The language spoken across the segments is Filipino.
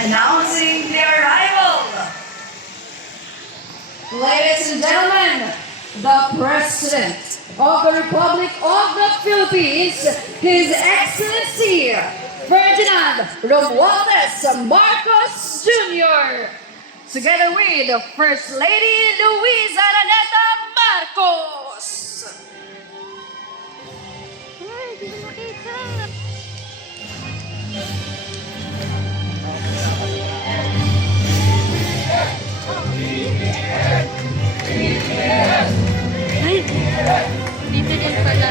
announcing the arrival. Ladies and gentlemen, the President of the Republic of the Philippines, His Excellency Ferdinand Romualdez Marcos Jr., together with the First Lady Luisa Araneta Marcos. Ay, di ko makita. Ay, dito din pala.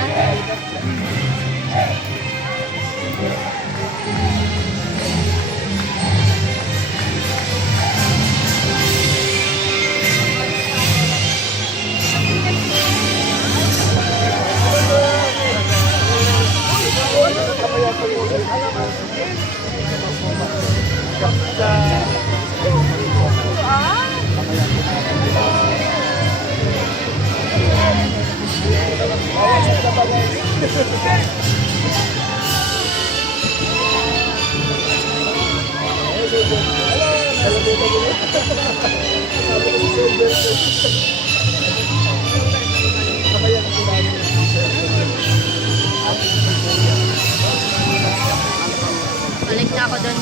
Balik na ako doon.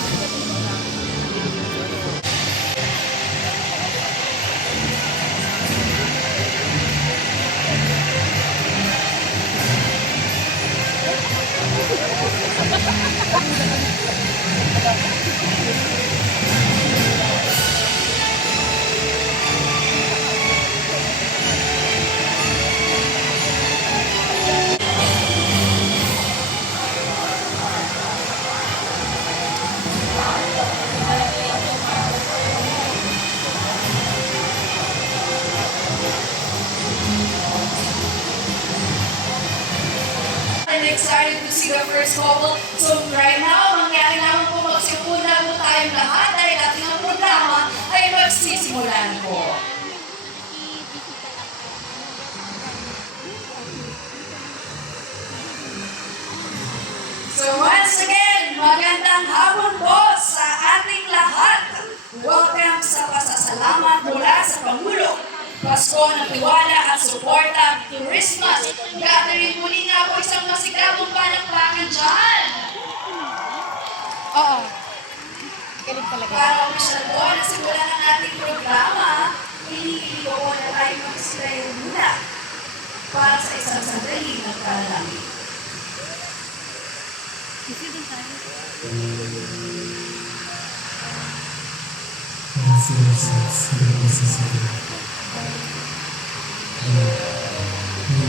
I'm excited to see the first couple. So right now, mangyari naman po magsimula po tayong lahat dahil ating ang programa ay magsisimulan po. So once again, magandang hapon po sa ating lahat. Welcome sa pasasalamat mula sa Pangulo. Pasko ng tiwala at suporta, Christmas. Gathering muli nga po isang masigabong palakpakan dyan. Oo. Galing talaga. Para opisyal po na simulan ang ating programa, hinihingi ko po na tayo magsilayo muna para sa isang sandali ng panalangin.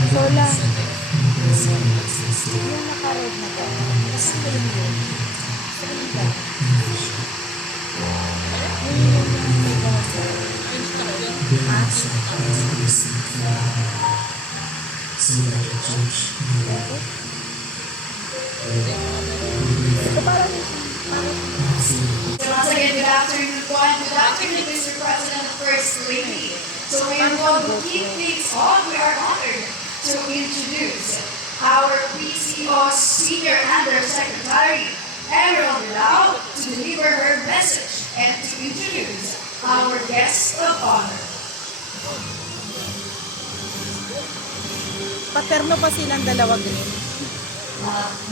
Sola. Yung naka-red na ba? Naka-red yun. So once again, good afternoon po and good afternoon, Mr. President and First Lady. So we are going to keep things on. We are honored to introduce our PCO Senior Undersecretary, Emerald Lau, to deliver her message and to introduce our guest of honor. Paterno pa silang dalawa green.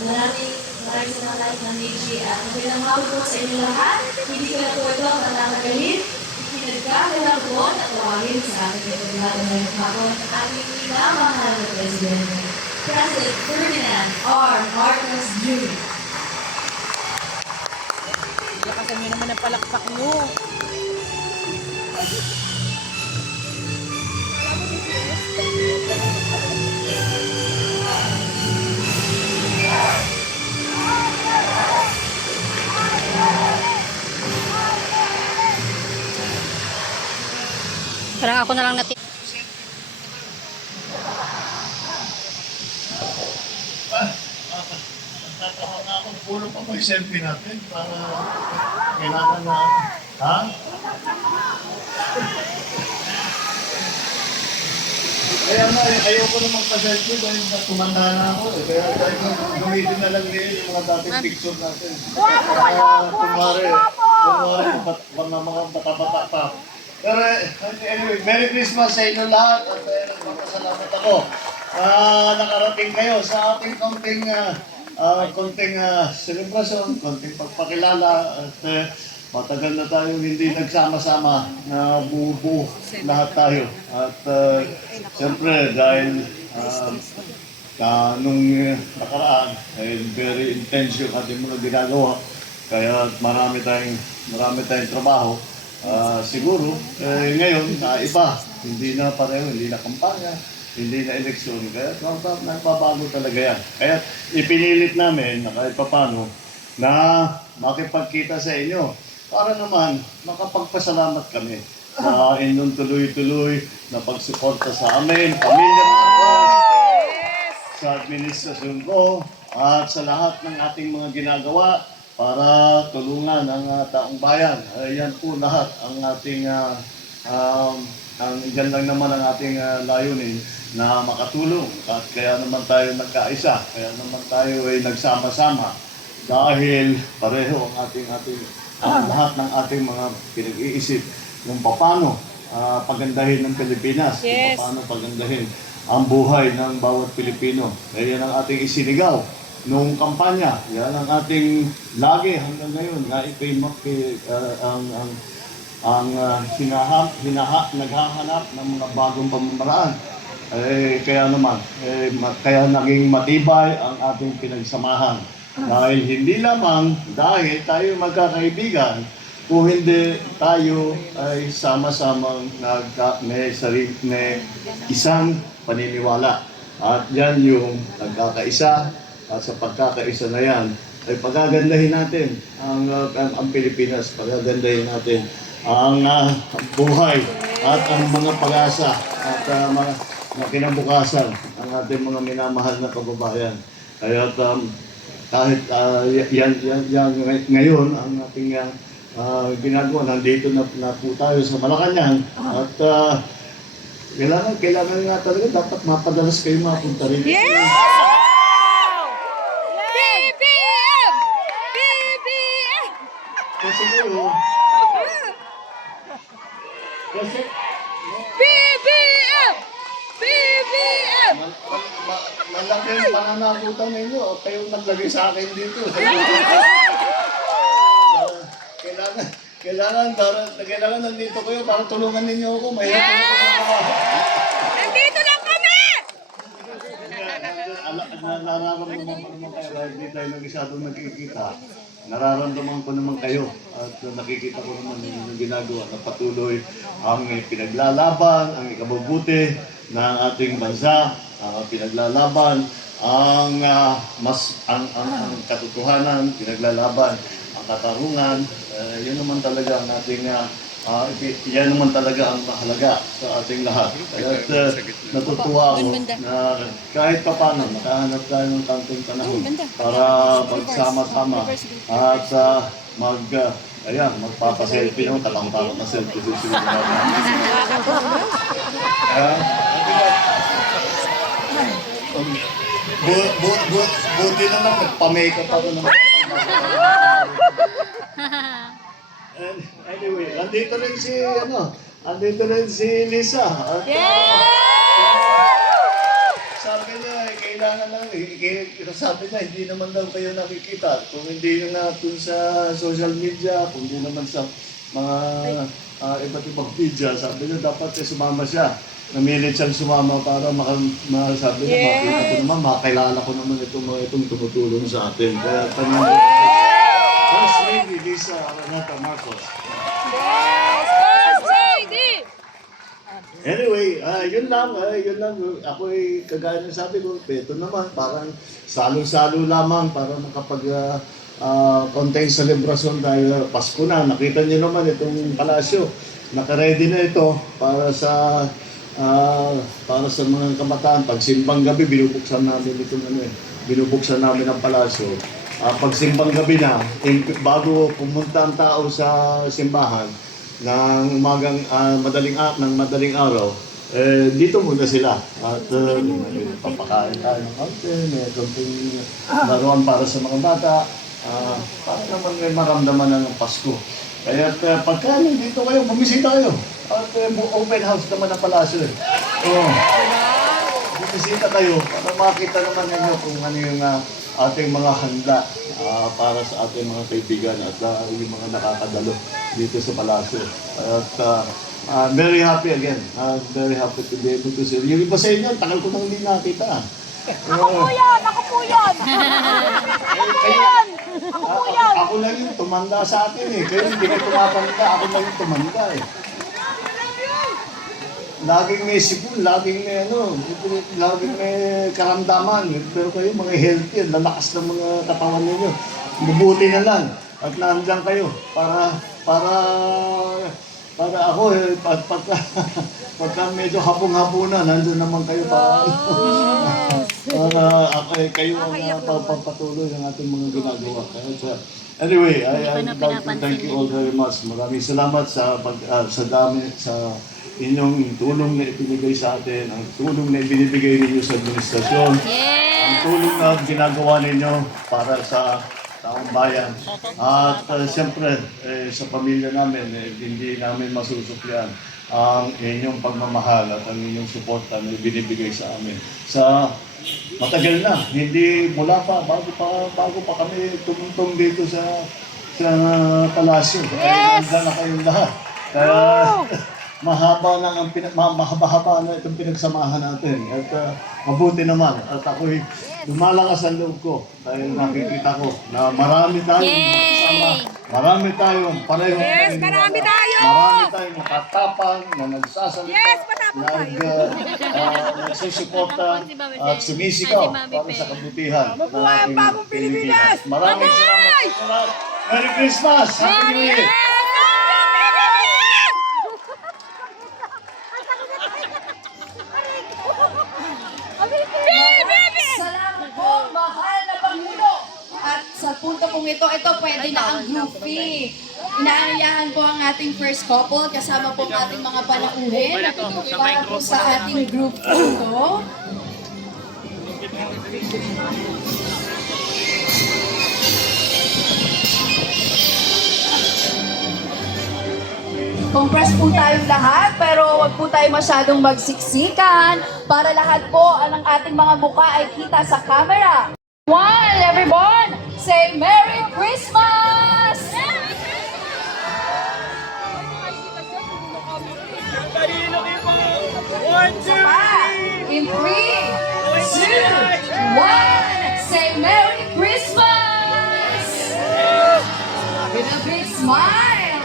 Maraming salamat ng Niji at magandang hapon po sa inyo lahat. Hindi ko na po ito matatagalin. Ikinagkakal lang po na tawagin sa ating ipaglaban ngayong hapon ang ating minamahal na Presidente, President Ferdinand R. Marcos Jr. Lakasan nyo naman ang palakpak nyo. Parang ako na lang natin. Tatawa na ako, puro pa may selfie natin para kailangan na, ha? Kaya nga, ayaw ko na magpa-selfie dahil tumanda na ako. Kaya dahil gamitin na lang din yung mga dating picture natin. Kaya kumare, Kunwari, mga bata-bata pa. Pero anyway, Merry Christmas sa inyo lahat at nagpapasalamat ako. Nakarating kayo sa ating konting celebration, konting pagpakilala at matagal na tayong hindi nagsama-sama na buo-buo lahat tayo. At siyempre dahil nung nakaraan ay very intense yung ating mga ginagawa. Kaya marami tayong trabaho. Siguro, ngayon, iba. Hindi na pareho, hindi na kampanya, hindi na eleksyon. Kaya nagbabago talaga yan. Kaya ipinilit namin na kahit papano na makipagkita sa inyo para naman makapagpasalamat kami sa inyong tuloy-tuloy na pagsuporta sa amin, pamilya ko, sa administrasyon ko, at sa lahat ng ating mga ginagawa para tulungan ang taong bayan. Yan po lahat ang ating, yan lang naman ang ating layunin na makatulong. At kaya naman tayo nagkaisa, kaya naman tayo ay nagsama-sama dahil pareho ang lahat ng ating mga pinag-iisip kung paano pagandahin ng Pilipinas, kung paano pagandahin ang buhay ng bawat Pilipino. Kaya yan ang ating isinigaw noong kampanya. Yan ang ating lagi hanggang ngayon na naghahanap ng mga bagong pamamaraan. Kaya naman, kaya naging matibay ang ating pinagsamahan. Dahil hindi lamang dahil tayo magkakaibigan, kung hindi tayo ay sama-samang may isang paniniwala. At yan yung nagkakaisa. At sa pagkakaisa na yan, ay pagagandahin natin ang Pilipinas, pagagandahin natin ang buhay at ang mga pag-asa at mga kinabukasan ang ating mga minamahal na kababayan. Kaya kahit yan ngayon ang ating ginagawa, nandito na po tayo sa Malacanang at kailangan nga talaga dapat mapadalas kayo mapunta rin. Kasi ngayon, malaki ang pananagutan ninyo. Kayo naglagay sa akin dito. Kailangan nandito kayo para tulungan ninyo ako. Mahirap ako. Nandito lang kami! Nararamdaman ko naman kayo dahil hindi tayo nag-isadong nagkikita. Nararamdaman ko naman kayo at nakikita ko naman yung ginagawa na patuloy ang pinaglalaban, ang ikabubuti ng ating bansa, pinaglalaban ang katotohanan, pinaglalaban ang katarungan. Yun naman talaga ang ating yan naman talaga ang mahalaga sa ating lahat. At natutuwa ako na kahit pa paano makahanap tayo ng tangting panahon para magsama-sama at magpapaselfie naman, tapang-tapang na selfie din sila. Buti naman, nagpa-makeup ako naman. Anyway, andito rin si Lisa. At, sabi niya, kailangan lang, sabi niya, hindi naman daw kayo nakikita. Kung hindi na dun sa social media, kung hindi naman sa mga iba't ibang media, sabi niya, dapat sumama siya. Namilit siyang sumama para sabi niya, makita ko naman, makilala ko naman itong tumutulong sa atin. Kaya tanong First Lady Lisa Araneta Marcos. First Lady! Anyway, yun lang. Ako ay kagaya ng sabi ko, ito naman, parang salo-salo lamang para makapag konting selebrasyon dahil Pasko na. Nakita niyo naman itong palasyo. Naka-ready na ito para sa mga kabataan. Pag simbang gabi, binubuksan namin ang palasyo. Pag simbang gabi na, bago pumunta ang tao sa simbahan, ng madaling araw, dito muna sila. At papakain tayo ng kaunti, may kaunting laruan para sa mga bata, para naman may maramdaman ng Pasko. Kaya pagka nandito kayo, bumisita kayo. At open house naman ang palasyo eh. Oo. Bumisita kayo para makita naman ninyo kung ano yung ating mga handa para sa ating mga kaibigan at yung mga nakakadalo dito sa palasyo. At very happy again. Very happy to be able to see. Yung iba sa inyo, tagal ko nang hindi nakita. Ako po yan! Ako po yan! Ako lang yung tumanda sa atin eh. Kayo hindi kayo tumapanda, ako lang yung tumanda eh. Laging may sipon, laging may karamdaman. Pero kayo mga healthy, lalakas ng mga katawan ninyo. Mabuti na lang at nandiyan kayo para ako pagka medyo hapong-hapunan, nandun naman kayo para kayo ang papatuloy ng ating mga ginagawa. Anyway, I like to thank you all very much. Maraming salamat sa inyong tulong na ibinigay sa atin, ang tulong na ibinibigay ninyo sa administrasyon, ang tulong na ginagawa ninyo para sa taong bayan. At siyempre, sa pamilya namin, hindi namin masusuklian ang inyong pagmamahal at ang inyong suporta na ibinibigay sa amin. Sa matagal na, hindi mula pa, bago pa kami tumutong dito sa palasyo. Kaya handa na kayong lahat. Kaya mahaba na itong pinagsamahan natin. At mabuti naman. At ako'y lumalakas ang loob ko dahil nakikita ko na marami tayong kasama. Marami tayong parehong Marami tayo! Marami tayong nakatapang na nagsasalita. Yes, matapang tayo. Nagsusuporta at sumisigaw para sa kabutihan ng ating bagong Pilipinas! Maraming salamat sa lahat. Merry Christmas! Happy New Year! Salamat po, mahal na Pangulo. At sa punto pong ito pwede na ang group fee. Inaanyayahan po ang ating first couple, kasama po ang ating mga palauhin para po sa ating group photo. Compress po tayong lahat, pero wag po tayo masyadong magsiksikan para lahat po ang ating mga mukha ay kita sa camera. One, everyone, say Merry Christmas! Everybody looking for 1, 2, 3. In 3, 2, 1, say Merry Christmas! With a big smile!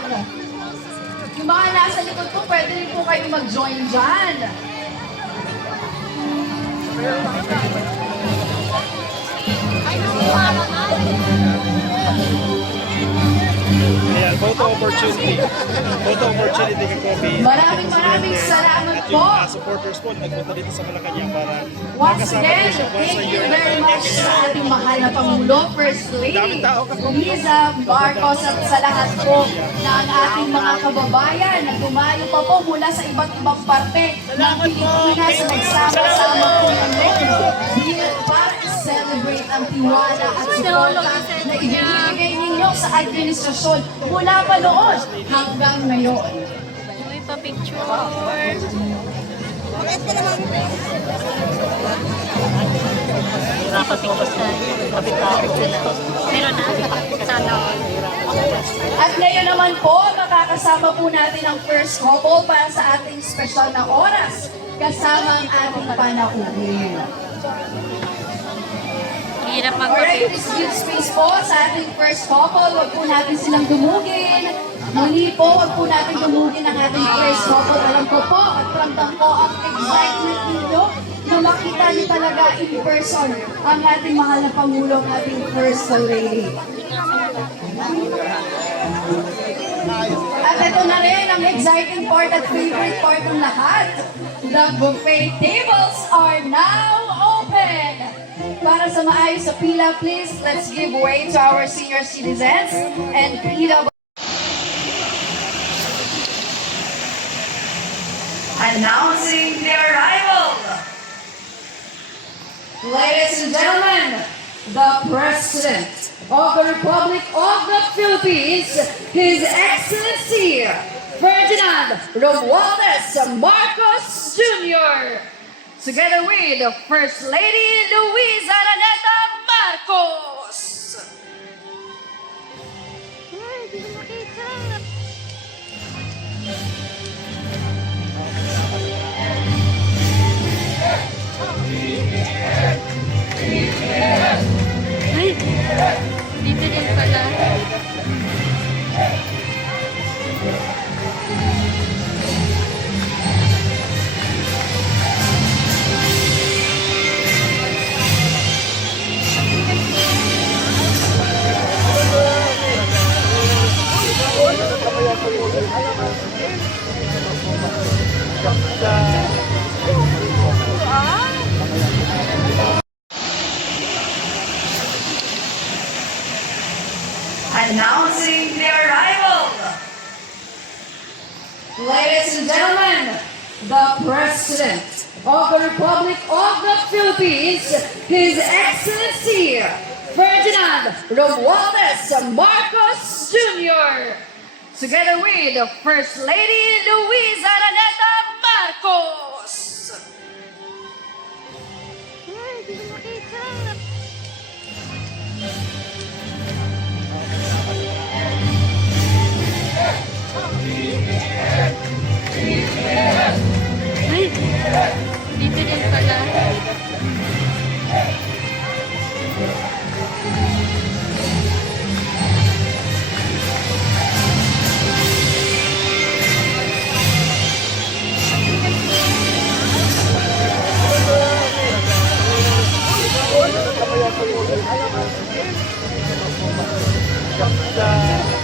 Yung mga nasa likod po, pwede rin po kayo mag-join dyan. Ayan, photo opportunity. Photo opportunity kay Kobe. Maraming salamat At po. yung mga supporters po, nagpunta dito sa Malacanang para Once magkasama again, po siya once thank a you year. very much sa ating mahal na Pangulo, First Lady, Liza Marcos, at sa lahat po ng ating mga kababayan na dumayo pa po mula sa iba't ibang parte ng Pilipinas na nagsama-sama po kami para celebrate ang tiwala at suporta na ibinibigay ninyo sa administrasyon mula pa noon hanggang ngayon. May pa-picture. Nakapicture sa kapit-kapit na. Meron na. Sana all. At ngayon naman po, makakasama po natin ang first couple para sa ating special na oras kasama ang ating panauhin. Hirap Alright, please give space po sa ating first couple. Huwag po natin silang dumugin. Muli po, huwag po natin dumugin ang ating first couple. Alam ko po at ramdam ko ang excitement ninyo na makita niyo talaga in person ang ating mahal na Pangulo, ang ating First Lady. At ito na rin ang exciting part at favorite part ng lahat. The buffet tables are now open. Para sa maayos sa pila, please, let's give way to our senior citizens and PW. Announcing the arrival. Ladies and gentlemen, the President of the Republic of the Philippines, His Excellency Ferdinand Romualdez Marcos Jr., together with First Lady Luisa Araneta Marcos. Ay, di ko makita. Ay, dito din pala. Announcing the arrival. Ladies and gentlemen, the President of the Republic of the Philippines, His Excellency Ferdinand Romualdez Marcos Jr., together with First Lady Luisa Araneta Marcos. Ay, di ko makita. Ay, dito din pala. Ganda.